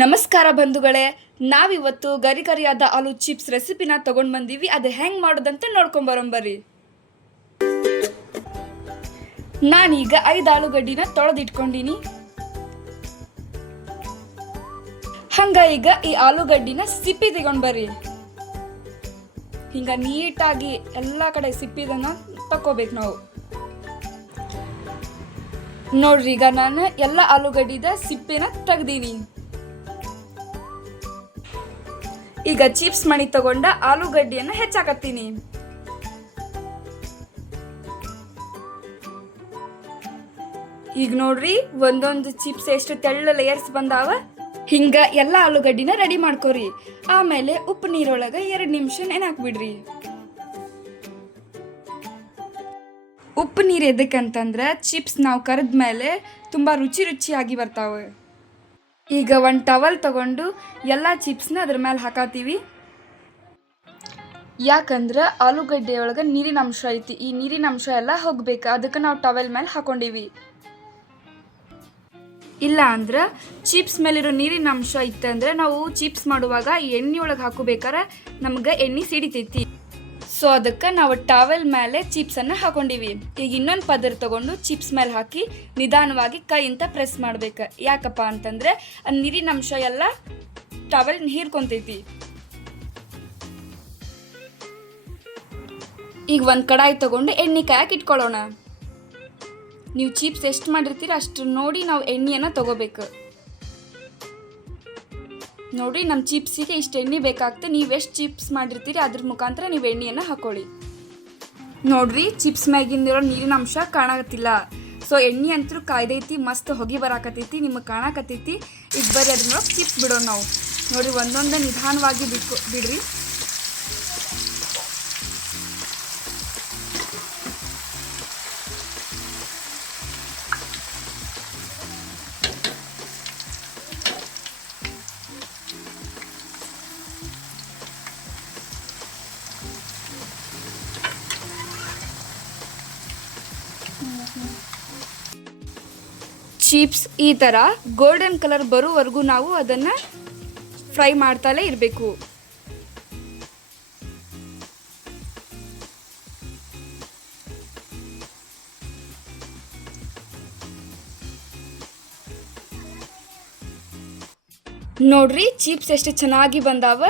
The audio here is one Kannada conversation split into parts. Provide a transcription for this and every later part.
ನಮಸ್ಕಾರ ಬಂಧುಗಳೇ, ನಾವಿವತ್ತು ಗರಿಗರಿಯಾದ ಆಲೂ ಚಿಪ್ಸ್ ರೆಸಿಪಿನ ತಗೊಂಡು ಬಂದೀವಿ. ಅದು ಹೆಂಗೆ ಮಾಡೋದಂತ ನೋಡ್ಕೊಂಬರೋಂಬರ್ರಿ. ನಾನೀಗ 5 ಆಲೂಗಡ್ಡಿನ ತೊಳೆದಿಟ್ಕೊಂಡೀನಿ. ಹಂಗ ಈಗ ಈ ಆಲೂಗಡ್ಡಿನ ಸಿಪ್ಪಿ ತಗೊಂಡ್ಬರ್ರಿ. ಹಿಂಗ ನೀಟಾಗಿ ಎಲ್ಲ ಕಡೆ ಸಿಪ್ಪಿದನ್ನ ತಕೋಬೇಕು ನಾವು. ನೋಡ್ರಿ, ಈಗ ನಾನು ಎಲ್ಲ ಆಲೂಗಡ್ಡಿದ ಸಿಪ್ಪಿನ ತೆಗ್ದೀನಿ. ಈಗ ಚಿಪ್ಸ್ ಮಣಿ ತಗೊಂಡ ಆಲೂಗಡ್ಡಿಯನ್ನು ಹೆಚ್ಚಾಕತ್ತೀನಿ. ಈಗ ನೋಡ್ರಿ, ಒಂದೊಂದು ಚಿಪ್ಸ್ ಎಷ್ಟು ತೆಳ್ಳ ಲೇಯರ್ಸ್ ಬಂದಾವ. ಹಿಂಗ ಎಲ್ಲ ಆಲೂಗಡ್ಡಿನ ರೆಡಿ ಮಾಡ್ಕೋರಿ. ಆಮೇಲೆ ಉಪ್ಪು ನೀರೊಳಗೆ 2 ನಿಮಿಷ ನೆನಾಕ್ಬಿಡ್ರಿ. ಉಪ್ಪು ನೀರು ಎದಕ್ಕಂತಂದ್ರೆ ಚಿಪ್ಸ್ ನಾವು ಕರೆದ್ಮೇಲೆ ತುಂಬ ರುಚಿಯಾಗಿ ಬರ್ತಾವೆ. ಈಗ ಒಂದು ಟವಲ್ ತಗೊಂಡು ಎಲ್ಲ ಚಿಪ್ಸ್ನ ಅದ್ರ ಮೇಲೆ ಹಾಕಾತೀವಿ. ಯಾಕಂದ್ರೆ ಆಲೂಗಡ್ಡೆ ಒಳಗೆ ನೀರಿನ ಅಂಶ ಐತಿ. ಈ ನೀರಿನ ಅಂಶ ಎಲ್ಲ ಹೋಗ್ಬೇಕು, ಅದಕ್ಕೆ ನಾವು ಟವಲ್ ಮೇಲೆ ಹಾಕೊಂಡೀವಿ. ಇಲ್ಲ ಅಂದ್ರೆ ಚಿಪ್ಸ್ ಮೇಲಿರೋ ನೀರಿನ ಅಂಶ ಇತ್ತಂದ್ರೆ ನಾವು ಚಿಪ್ಸ್ ಮಾಡುವಾಗ ಎಣ್ಣೆ ಒಳಗೆ ಹಾಕೋಬೇಕಾರೆ ನಮ್ಗೆ ಎಣ್ಣೆ ಸಿಡಿತೈತಿ. ಸೊ ಅದಕ್ಕೆ ನಾವು ಟವಲ್ ಮೇಲೆ ಚಿಪ್ಸನ್ನು ಹಾಕೊಂಡಿವಿ. ಈಗ ಇನ್ನೊಂದು ಪದರ ತಗೊಂಡು ಚಿಪ್ಸ್ ಮೇಲೆ ಹಾಕಿ ನಿಧಾನವಾಗಿ ಕೈಯಿಂದ ಪ್ರೆಸ್ ಮಾಡ್ಬೇಕು. ಯಾಕಪ್ಪ ಅಂತಂದರೆ ಆ ನೀರಿನ ಅಂಶ ಎಲ್ಲ ಟವಲ್ ಹೀರ್ಕೊಂತೈತಿ. ಈಗ ಒಂದು ಕಡಾಯಿ ತಗೊಂಡು ಎಣ್ಣೆ ಕಾಯಕ್ಕೆ ಇಟ್ಕೊಳ್ಳೋಣ. ನೀವು ಚಿಪ್ಸ್ ಎಷ್ಟು ಮಾಡಿರ್ತೀರ ಅಷ್ಟು ನೋಡಿ ನಾವು ಎಣ್ಣೆಯನ್ನು ತಗೋಬೇಕು. ನೋಡಿರಿ, ನಮ್ಮ ಚಿಪ್ಸಿಗೆ ಇಷ್ಟು ಎಣ್ಣೆ ಬೇಕಾಗ್ತದೆ. ನೀವು ಎಷ್ಟು ಚಿಪ್ಸ್ ಮಾಡಿರ್ತೀರಿ ಅದ್ರ ಮುಖಾಂತರ ನೀವು ಎಣ್ಣೆಯನ್ನು ಹಾಕೊಳ್ಳಿ. ನೋಡ್ರಿ, ಚಿಪ್ಸ್ ಮ್ಯಾಗಿಂದಿರೋ ನೀರಿನ ಅಂಶ ಕಾಣಕತ್ತಿಲ್ಲ. ಸೊ ಎಣ್ಣೆ ಅಂತೂ ಕಾಯ್ದೈತಿ, ಮಸ್ತ್ ಹೊಗೆ ಬರಾಕತ್ತೈತಿ, ನಿಮಗೆ ಕಾಣಕತ್ತೈತಿ. ಈಗ ಬರ್ರಿ ಅದನ್ನ ಚಿಪ್ಸ್ ಬಿಡೋಣ ನಾವು. ನೋಡಿರಿ, ಒಂದೊಂದೇ ನಿಧಾನವಾಗಿ ಬಿಡ್ರಿ. ಚಿಪ್ಸ್ ಈ ಥರ ಗೋಲ್ಡನ್ ಕಲರ್ ಬರೋವರೆಗೂ ನಾವು ಅದನ್ನು ಫ್ರೈ ಮಾಡ್ತಲೇ ಇರಬೇಕು. ನೋಡ್ರಿ, ಚಿಪ್ಸ್ ಎಷ್ಟು ಚೆನ್ನಾಗಿ ಬಂದಾವ.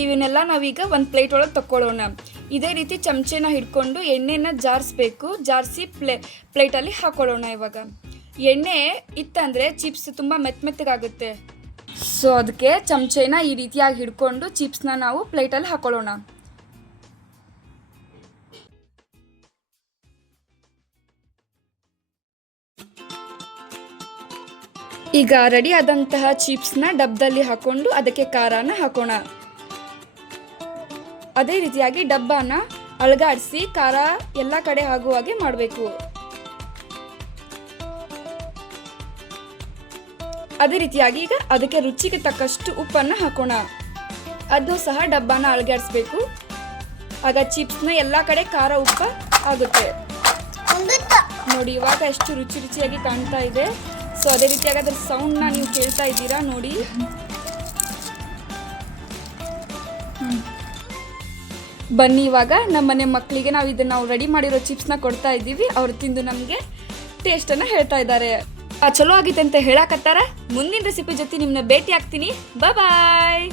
ಇವನ್ನೆಲ್ಲ ನಾವೀಗ ಒಂದು ಪ್ಲೇಟ್ ಒಳಗೆ ತಕ್ಕೊಳ್ಳೋಣ. ಇದೇ ರೀತಿ ಚಮಚೆನ ಹಿಡ್ಕೊಂಡು ಎಣ್ಣೆನ ಜಾರಿಸ್ಬೇಕು. ಜಾರಿಸಿ ಪ್ಲೇಟಲ್ಲಿ ಹಾಕೊಳ್ಳೋಣ. ಇವಾಗ ಎಣ್ಣೆ ಇತ್ತಂದರೆ ಚಿಪ್ಸ್ ತುಂಬ ಮೆತ್ತಗಾಗುತ್ತೆ. ಸೊ ಅದಕ್ಕೆ ಚಮಚೆನ ಈ ರೀತಿಯಾಗಿ ಹಿಡ್ಕೊಂಡು ಚಿಪ್ಸ್ನ ನಾವು ಪ್ಲೇಟಲ್ಲಿ ಹಾಕೊಳ್ಳೋಣ. ಈಗ ರೆಡಿ ಆದಂತಹ ಚಿಪ್ಸ್ನ ಡಬ್ಬದಲ್ಲಿ ಹಾಕೊಂಡು ಅದಕ್ಕೆ ಖಾರನ ಹಾಕೋಣ. ಅದೇ ರೀತಿಯಾಗಿ ಡಬ್ಬನ ಅಲಗಾಡಿಸಿ ಖಾರ ಎಲ್ಲ ಕಡೆ ಆಗುವ ಹಾಗೆ ಮಾಡಬೇಕು. ಅದೇ ರೀತಿಯಾಗಿ ಈಗ ಅದಕ್ಕೆ ರುಚಿಗೆ ತಕ್ಕಷ್ಟು ಉಪ್ಪನ್ನು ಹಾಕೋಣ. ಅದನ್ನು ಸಹ ಡಬ್ಬನ ಅಲಗಾಡಿಸ್ಬೇಕು. ಆಗ ಚಿಪ್ಸ್ನ ಎಲ್ಲ ಕಡೆ ಖಾರ ಉಪ್ಪ ಆಗುತ್ತೆ. ನೋಡಿ, ಇವಾಗ ಎಷ್ಟು ರುಚಿಯಾಗಿ ಕಾಣ್ತಾ ಇದೆ. ಸೊ ಅದೇ ರೀತಿಯಾಗಿ ಅದ್ರ ಸೌಂಡ್ನ ನೀವು ಕೇಳ್ತಾ ಇದ್ದೀರಾ ನೋಡಿ. ಬನ್ನಿ, ಇವಾಗ ನಮ್ಮನೆ ಮಕ್ಕಳಿಗೆ ನಾವು ರೆಡಿ ಮಾಡಿರೋ ಚಿಪ್ಸ್ನ ಕೊಡ್ತಾ ಇದ್ದೀವಿ. ಅವ್ರು ತಿಂದು ನಮಗೆ ಟೇಸ್ಟನ್ನು ಹೇಳ್ತಾ ಇದ್ದಾರೆ. ಚಲೋ ಆಗಿದೆ ಅಂತ ಹೇಳಕತ್ತಾರ. ಮುಂದಿನ ರೆಸಿಪಿ ಜೊತೆ ನಿಮ್ಮನ್ನ ಭೇಟಿ ಆಗ್ತೀನಿ. ಬಾಯ್.